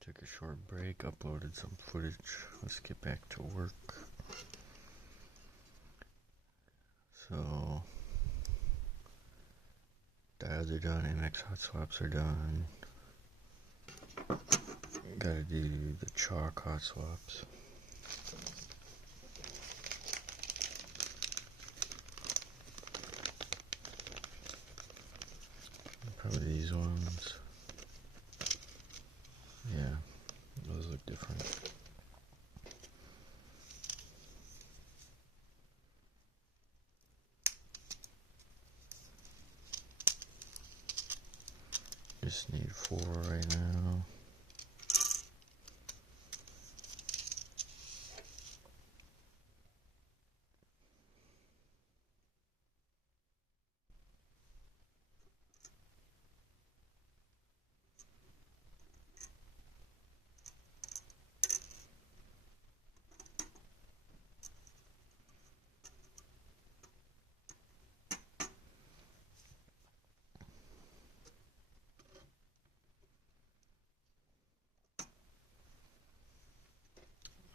Took a short break, uploaded some footage. Let's get back to work. So, dials are done, MX Hotswaps are done. Gotta do the Choc Hotswaps. Probably these ones. Yeah, those look different. Just need 4 right now.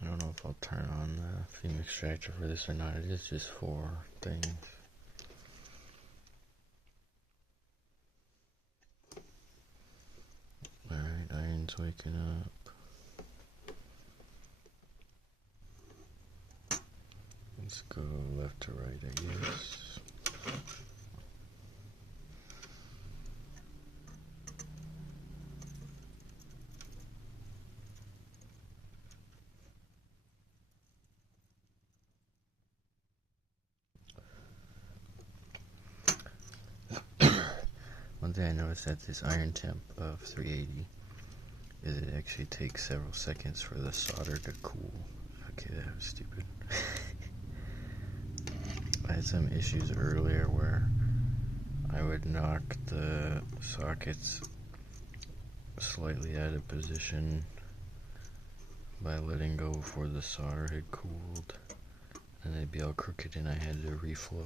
I don't know if I'll turn on the fume extractor for this or not. It is just 4 things. Alright, iron's waking up. Let's go left to right, I guess. One thing I noticed at this iron temp of 380 is it actually takes several seconds for the solder to cool. Okay, that was stupid. I had some issues earlier where I would knock the sockets slightly out of position by letting go before the solder had cooled, and they'd be all crooked and I had to reflow.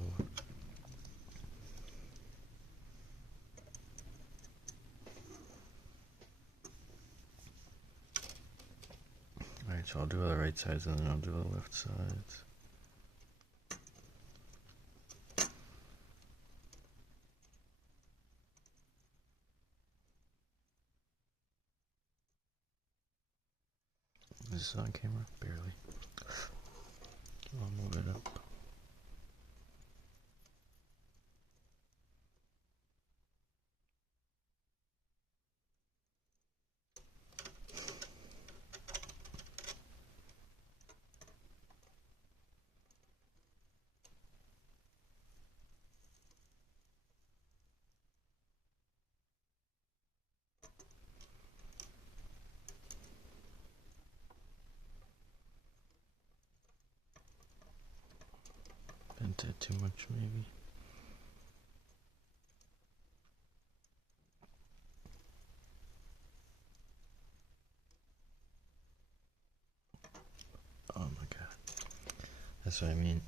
Alright, so I'll do the right sides and then I'll do the left sides. Is this on camera? Barely. I'll move it up. Bent it too much, maybe. Oh my god. That's what I mean.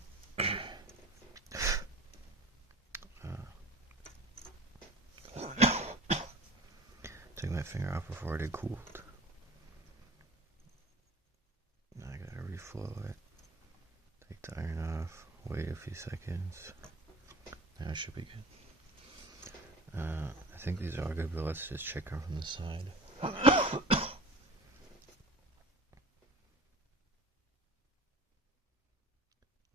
Took my finger off before it had cooled. Now I gotta reflow it. Take the iron off. Wait a few seconds. Now it should be good. I think these are all good, but let's just check them from the side.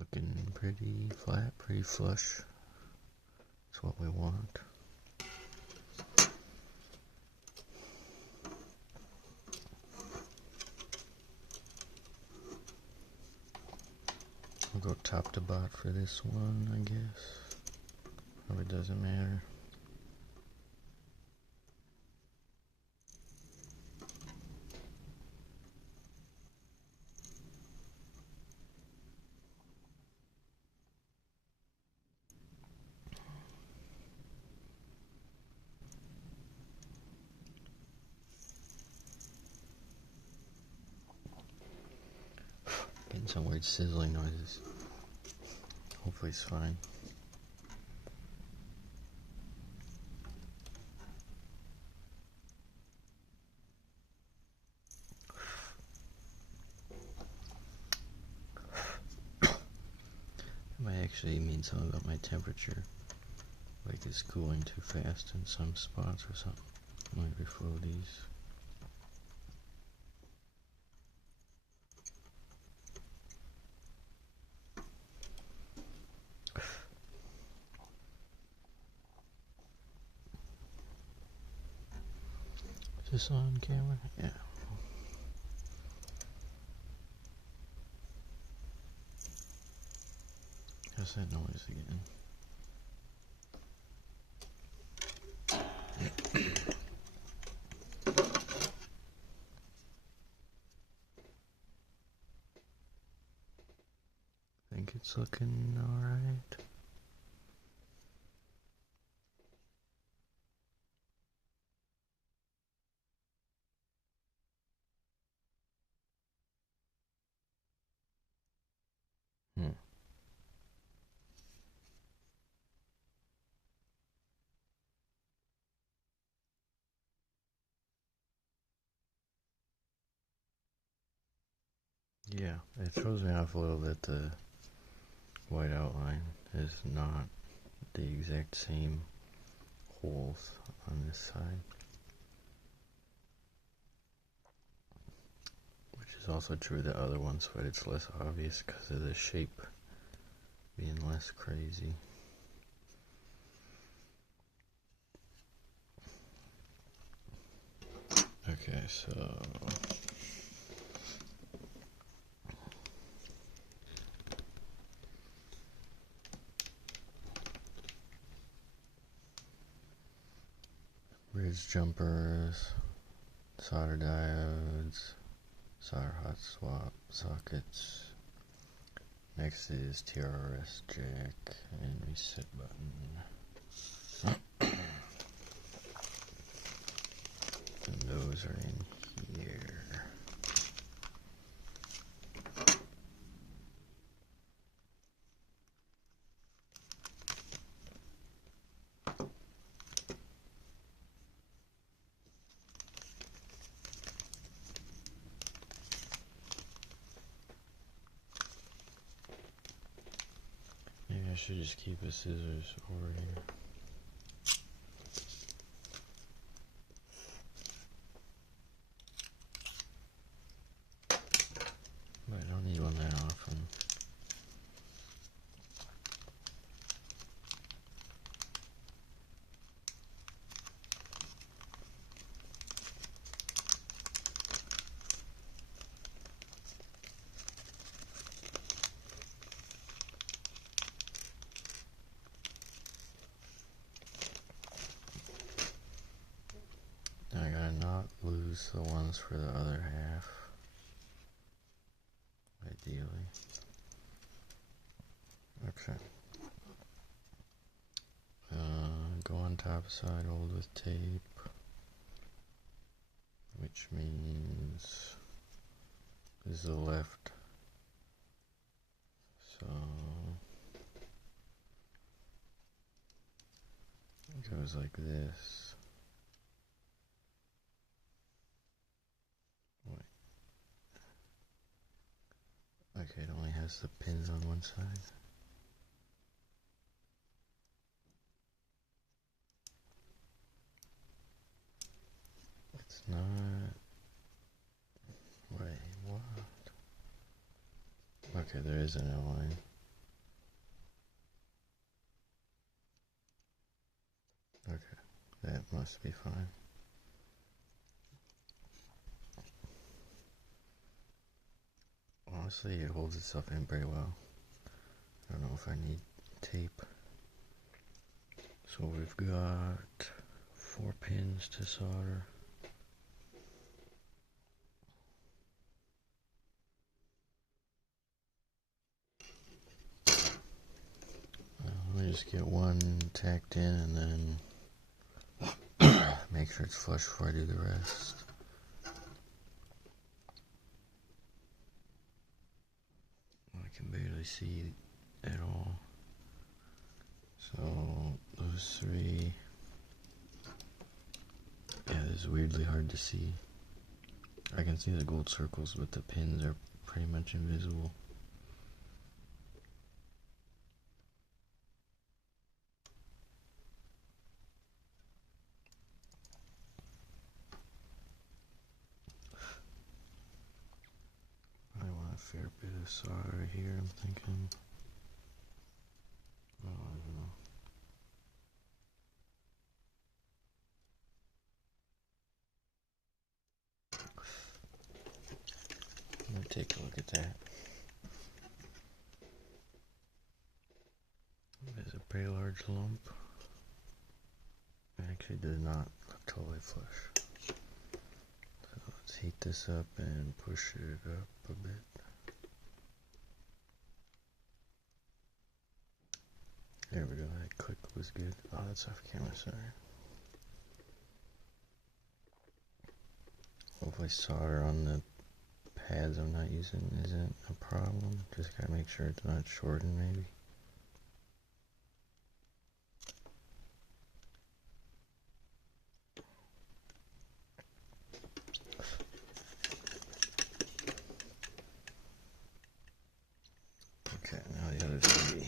Looking pretty flat, pretty flush. That's what we want. I'll go top to bot for this one, I guess. Probably doesn't matter. Getting some weird sizzling noises. Hopefully it's fine. actually mean something about my temperature. Like it's cooling too fast in some spots or something. I might reflow these. Is this on camera? Yeah. How's that noise again? Think it's looking alright. Yeah, it throws me off a little bit. The white outline is not the exact same holes on this side, which is also true of the other ones, but it's less obvious because of the shape being less crazy. Okay, so bridge jumpers, solder diodes, solder hot swap sockets. Next is TRRS jack and reset button. And those are in here. Maybe I should just keep the scissors over here. But I don't need one that often. Now I gotta not lose the ones for the other half. Ideally. Okay. Go on top side, hold with tape. Which means this is the left. So it goes like this. Wait. Okay, it only has the pins on one side. It's not. Wait, what? Okay, there is an outline. Okay, that must be fine. Honestly, it holds itself in pretty well. I don't know if I need tape. So we've got 4 pins to solder. Let me just get one tacked in and then make sure it's flush before I do the rest. I can barely see at all. So those 3. Yeah, this is weirdly hard to see. I can see the gold circles, but the pins are pretty much invisible. fair bit of solder here, I'm thinking. Oh, I don't know. Let me take a look at that. There's a pretty large lump. It actually does not look totally flush. So let's heat this up and push it up a bit. There we go, that click was good. Oh, that's off camera, sorry. Hopefully solder on the pads I'm not using isn't a problem. Just gotta make sure it's not shortened maybe. Okay, now the other three.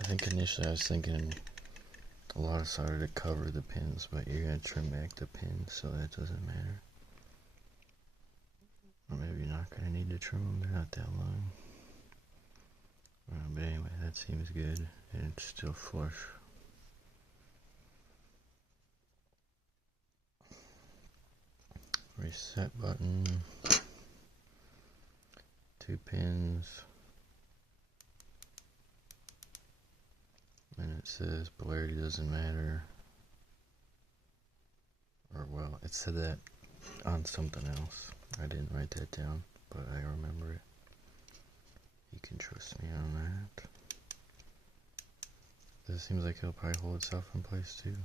I think initially I was thinking a lot of solder to cover the pins, but you're gonna trim back the pins so that doesn't matter. Or maybe you're not gonna need to trim them, they're not that long. But anyway, that seems good, and it's still flush. Reset button, 2 pins, and it says polarity doesn't matter. Or well, it said that on something else. I didn't write that down, but I remember it. You can trust me on that. This seems like it'll probably hold itself in place too.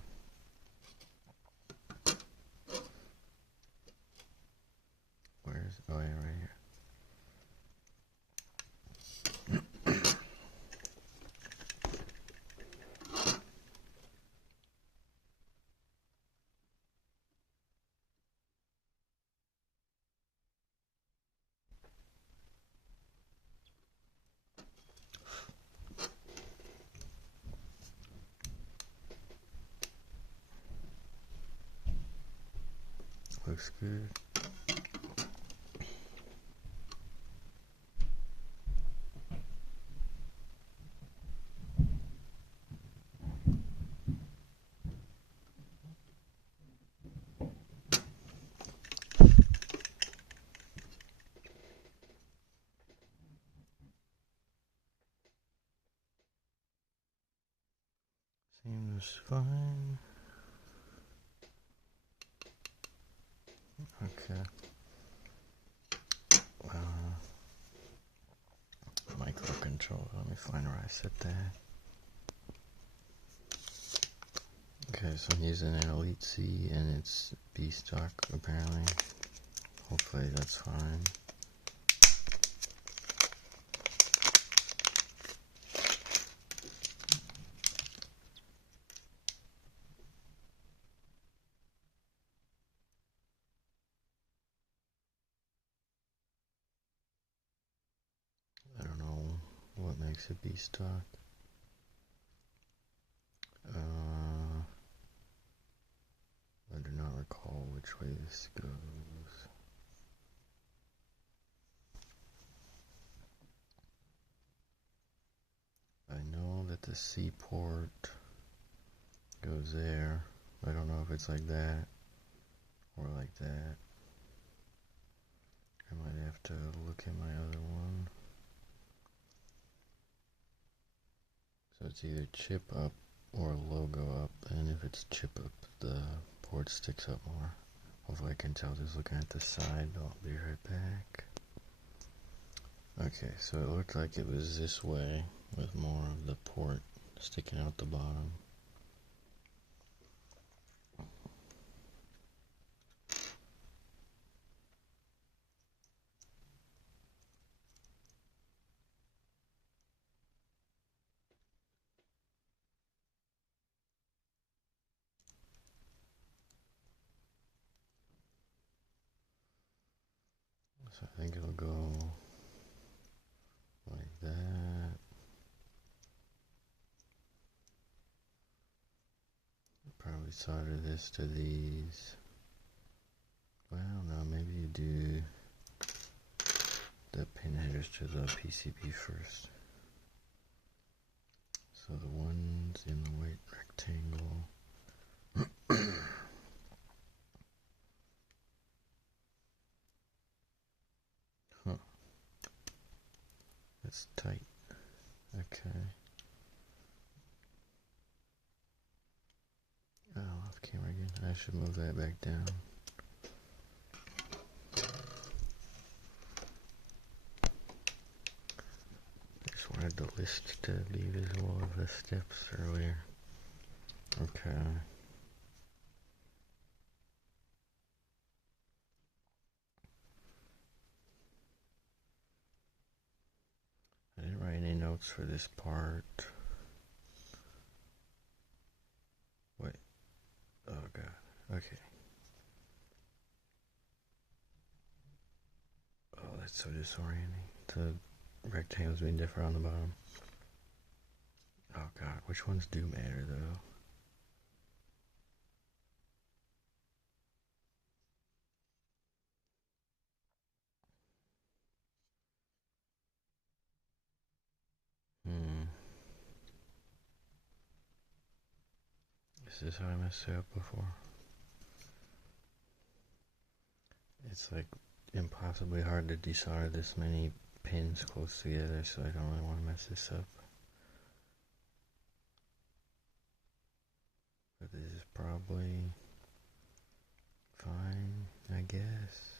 Where's, oh yeah, right here. Looks good. Seems fine. Okay. Microcontroller. Let me find where I set that. Okay, so I'm using an Elite C and it's B stock apparently. Hopefully that's fine. I don't know what makes it B stock. I do not recall which way this goes. I know that the C port goes there. I don't know if it's like that or like that. I might have to look at my other one. So it's either chip up or logo up, and if it's chip up, the port sticks up more. Hopefully I can tell just looking at the side. I'll be right back. Okay, so it looked like it was this way with more of the port sticking out the bottom. So I think it'll go like that. Probably solder this to these. Well, no, maybe you do the pin headers to the PCB first. So the ones in the white rectangle. Huh. That's tight. Okay. Oh, off camera again. I should move that back down. Just wanted the list to be visible of the steps earlier. Okay. I didn't write any notes for this part. Wait. Oh god. Okay. Oh, that's so disorienting. The rectangles being different on the bottom. Oh god, which ones do matter though? Is this how I messed it up before? It's like impossibly hard to desolder this many pins close together, so I don't really want to mess this up. But this is probably fine, I guess.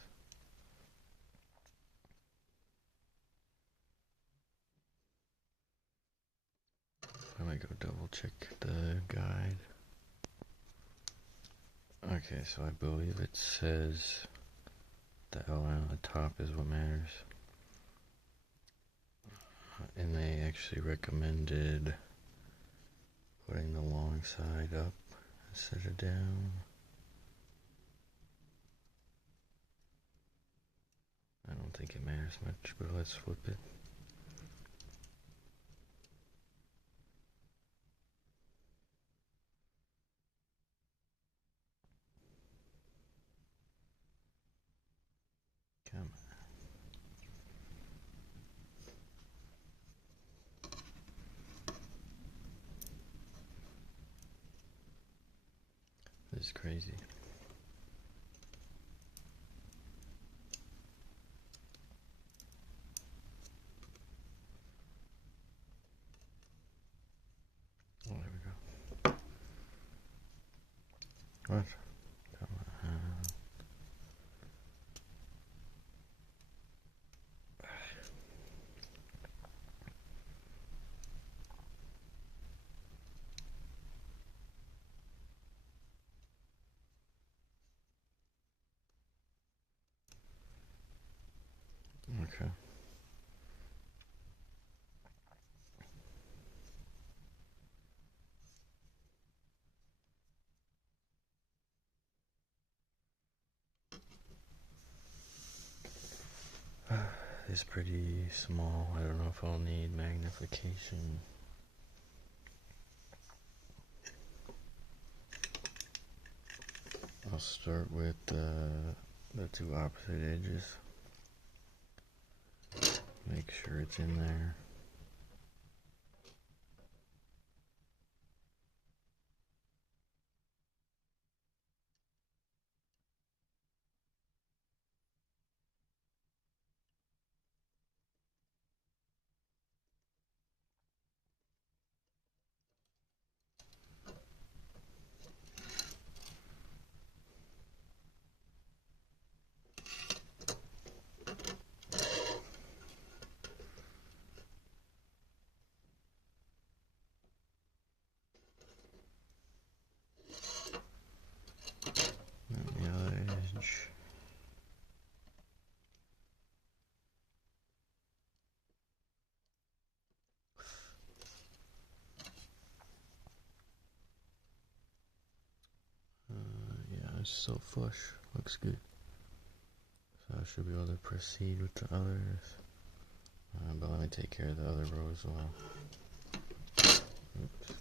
I'm gonna go double check the guide. Okay, so I believe it says the outline on the top is what matters. And they actually recommended putting the long side up instead of down. I don't think it matters much, but let's flip it. Come on. This is crazy. Oh, there we go. What? Come on. Okay. It's pretty small. I don't know if I'll need magnification. I'll start with the two opposite edges. Make sure it's in there. And the other edge. Yeah, it's so flush. Looks good. So I should be able to proceed with the others. But let me take care of the other row as well. Oops.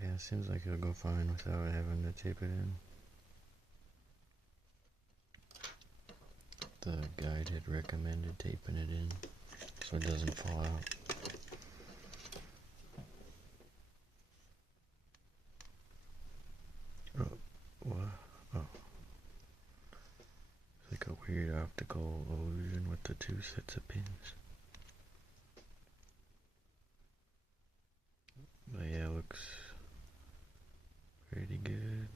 Yeah, it seems like it'll go fine without having to tape it in. The guide had recommended taping it in so it doesn't fall out. Oh, what? Oh. It's like a weird optical illusion with the two sets of pins. But yeah, it looks pretty good.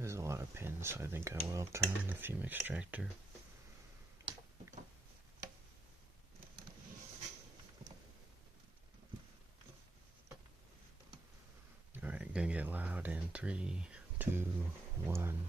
There's a lot of pins, so I think I will turn on the fume extractor. Alright, gonna get loud in 3, 2, 1.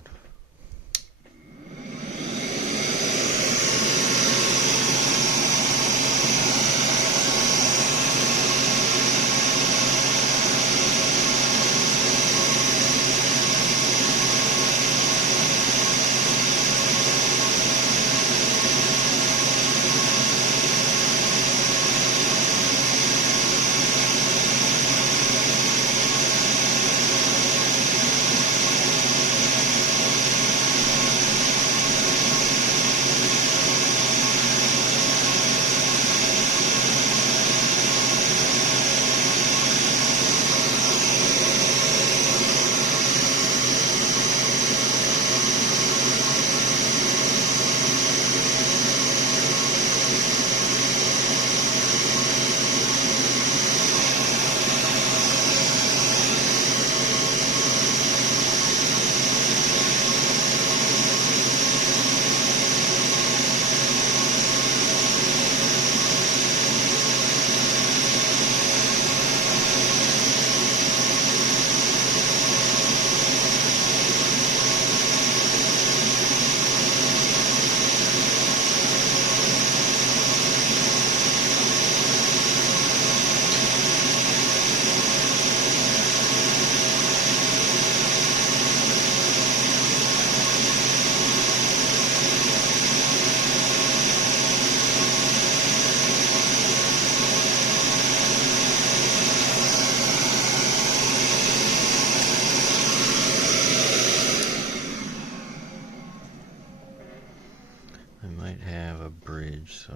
So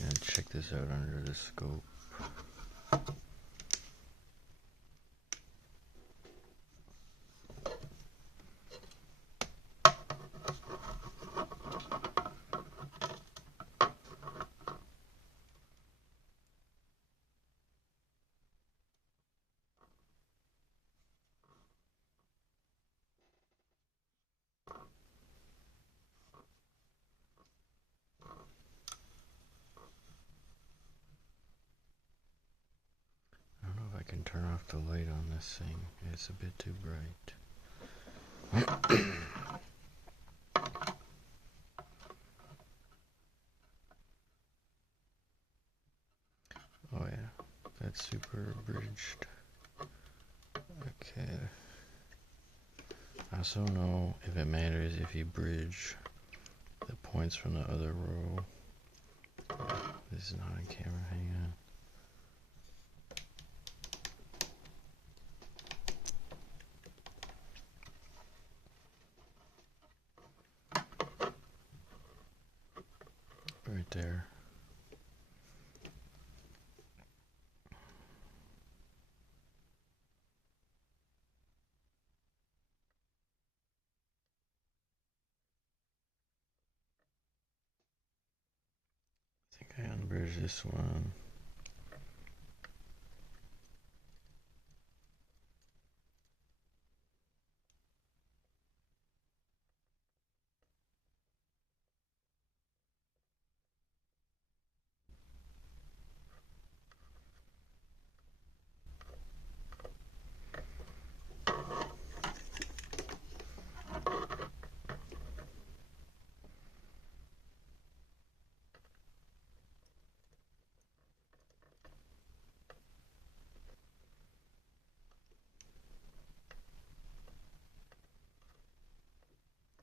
yeah, check this out under the scope. I don't know if I can turn off the light on this thing. It's a bit too bright. Oh yeah, that's super bridged. Okay. I also know if it matters if you bridge the points from the other row. This is not on camera, hang on. Right there. Bridge this one.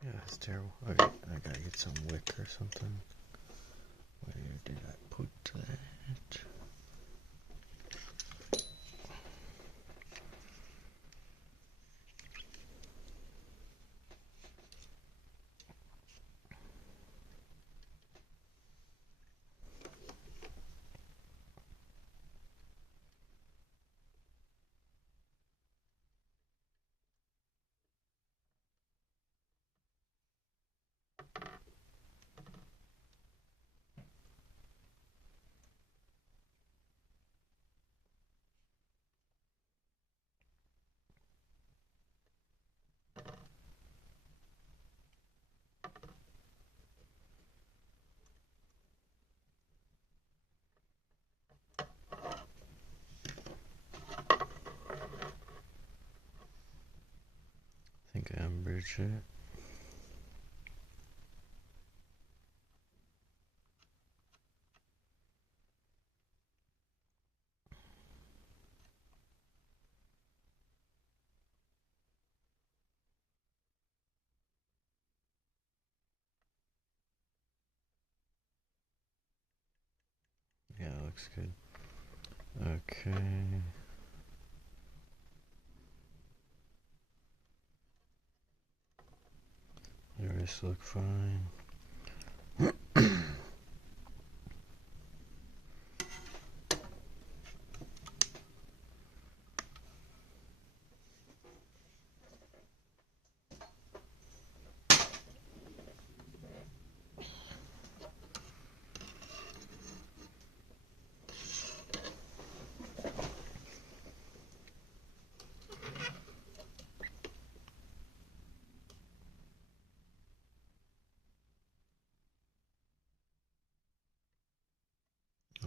Yeah, that's terrible. Okay, I gotta get some wick or something. Where did I put that? I think I unbridged it. Yeah, it looks good. Okay. The rest look fine.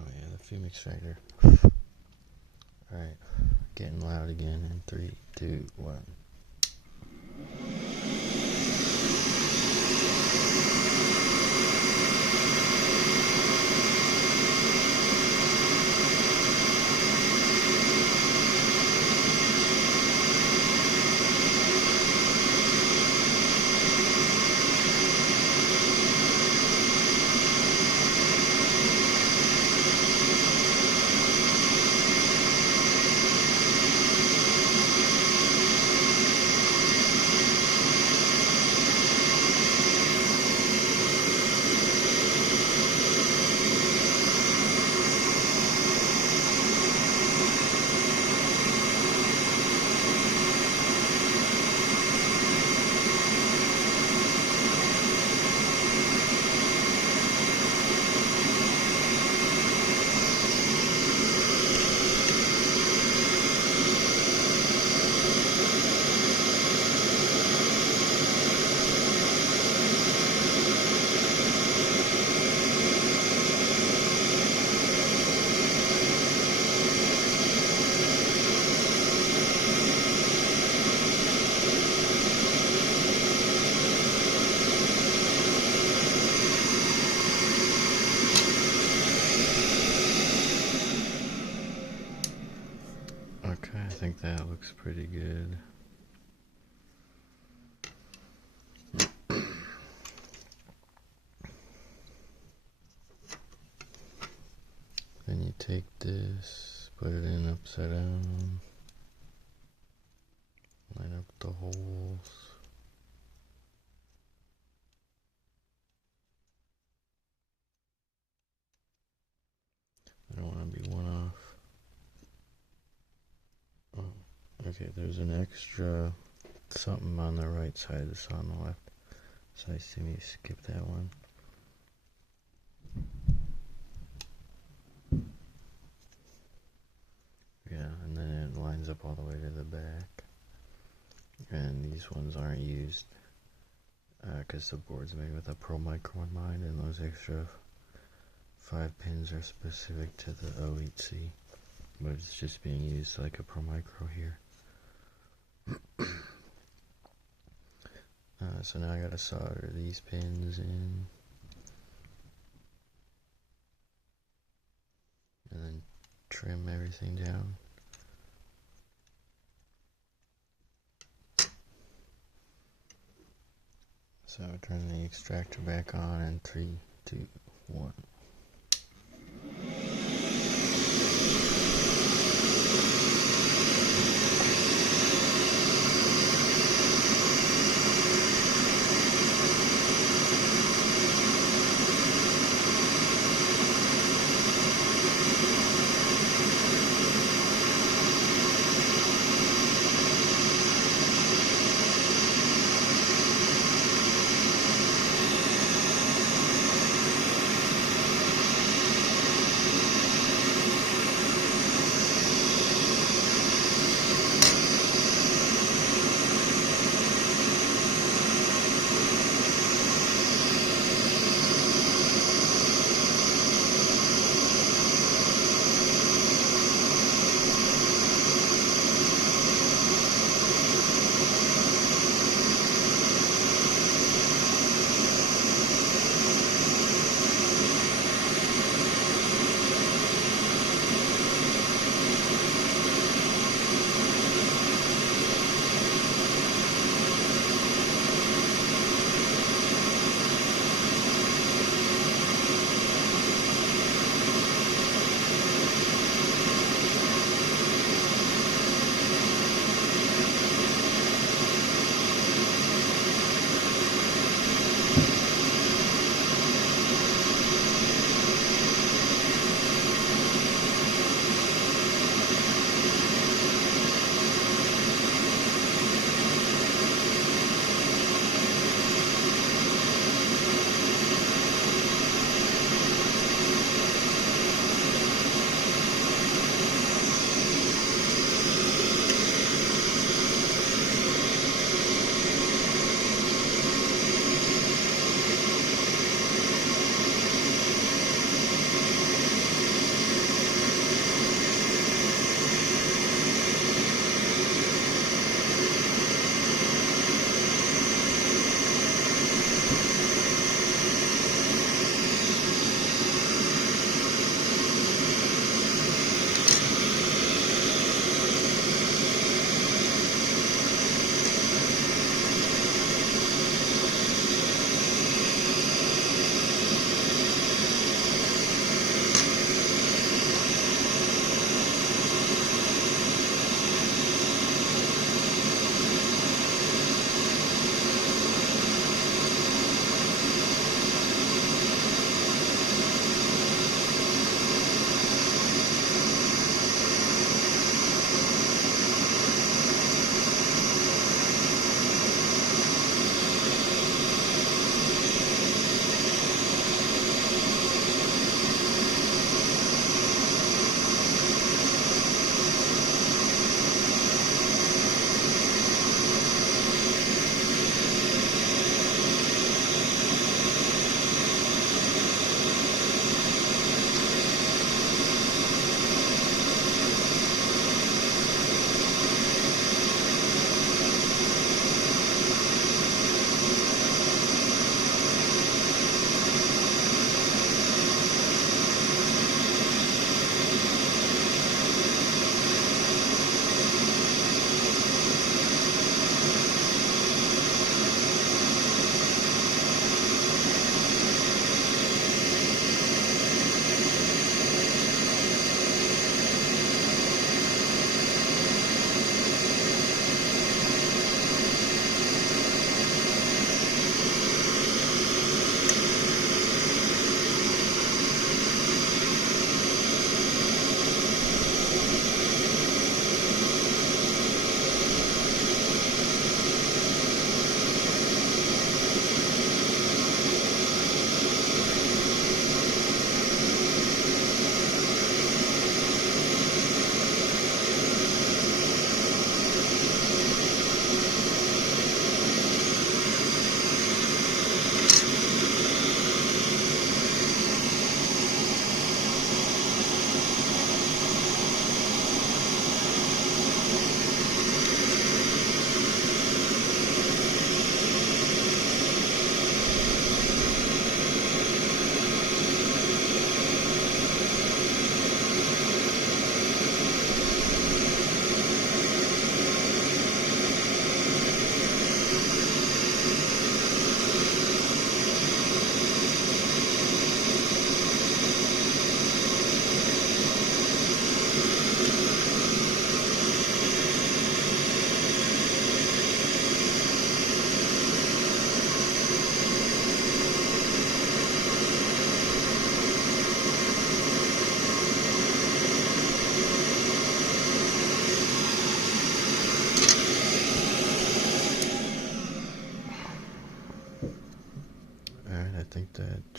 Oh yeah, the fume extractor. Alright, getting loud again in 3, 2, 1. Okay, I think that looks pretty good. Then you take this, put it in upside down, line up the holes. I don't want to be one off. Oh, okay, there's an extra something on the right side that's on the left. So I assume you skip that one. all the way to the back. And these ones aren't used because the board's made with a Pro Micro in mind, and those extra 5 pins are specific to the 08C, but it's just being used like a Pro Micro here. So now I gotta solder these pins in, and then trim everything down. So turn the extractor back on in 3, 2, 1.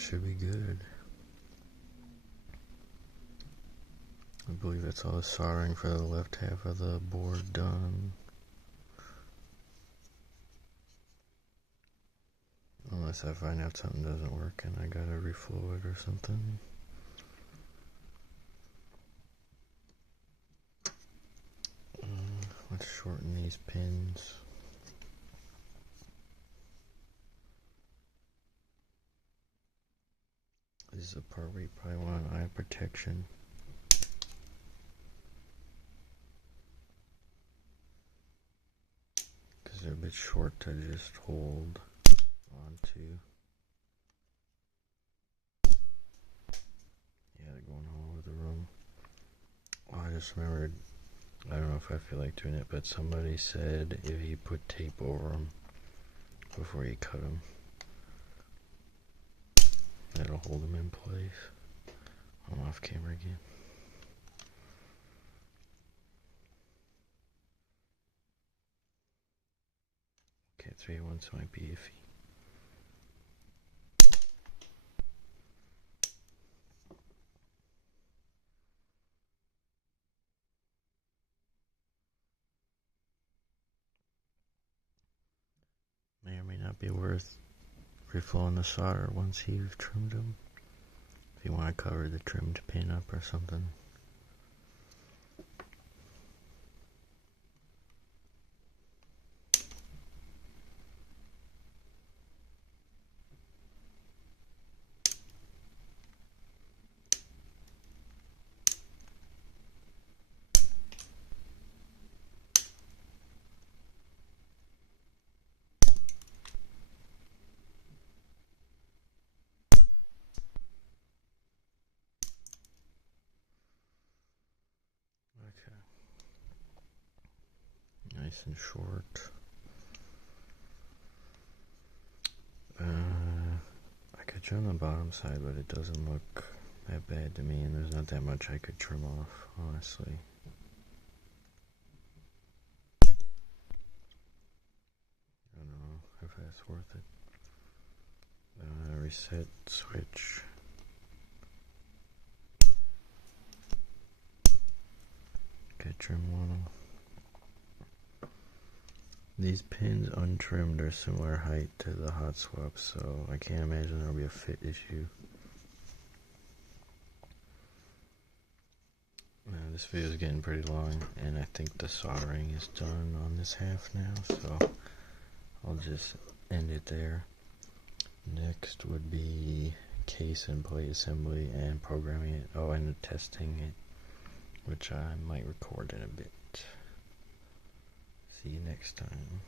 should be good. I believe that's all the soldering for the left half of the board done. Unless I find out something doesn't work and I gotta reflow it or something. Let's shorten these pins. This is the part where you probably want eye protection. Because they're a bit short to just hold onto. Yeah, they're going all over the room. Oh, I just remembered, I don't know if I feel like doing it, but somebody said if you put tape over them before you cut them, that'll hold them in place. I'm off camera again. Okay, 3 at once might be iffy. May or may not be worth reflowing the solder once you've trimmed them. If you want to cover the trimmed pin up or something. Okay. Nice and short. I could trim the bottom side, but it doesn't look that bad to me, and there's not that much I could trim off, honestly. I don't know if that's worth it. Reset switch. Okay, trim one. These pins untrimmed are similar height to the Hotswaps, so I can't imagine there'll be a fit issue. This video is getting pretty long, and I think the soldering is done on this half now, so I'll just end it there. Next would be case and plate assembly and programming it. Oh, and testing it, which I might record in a bit. See you next time.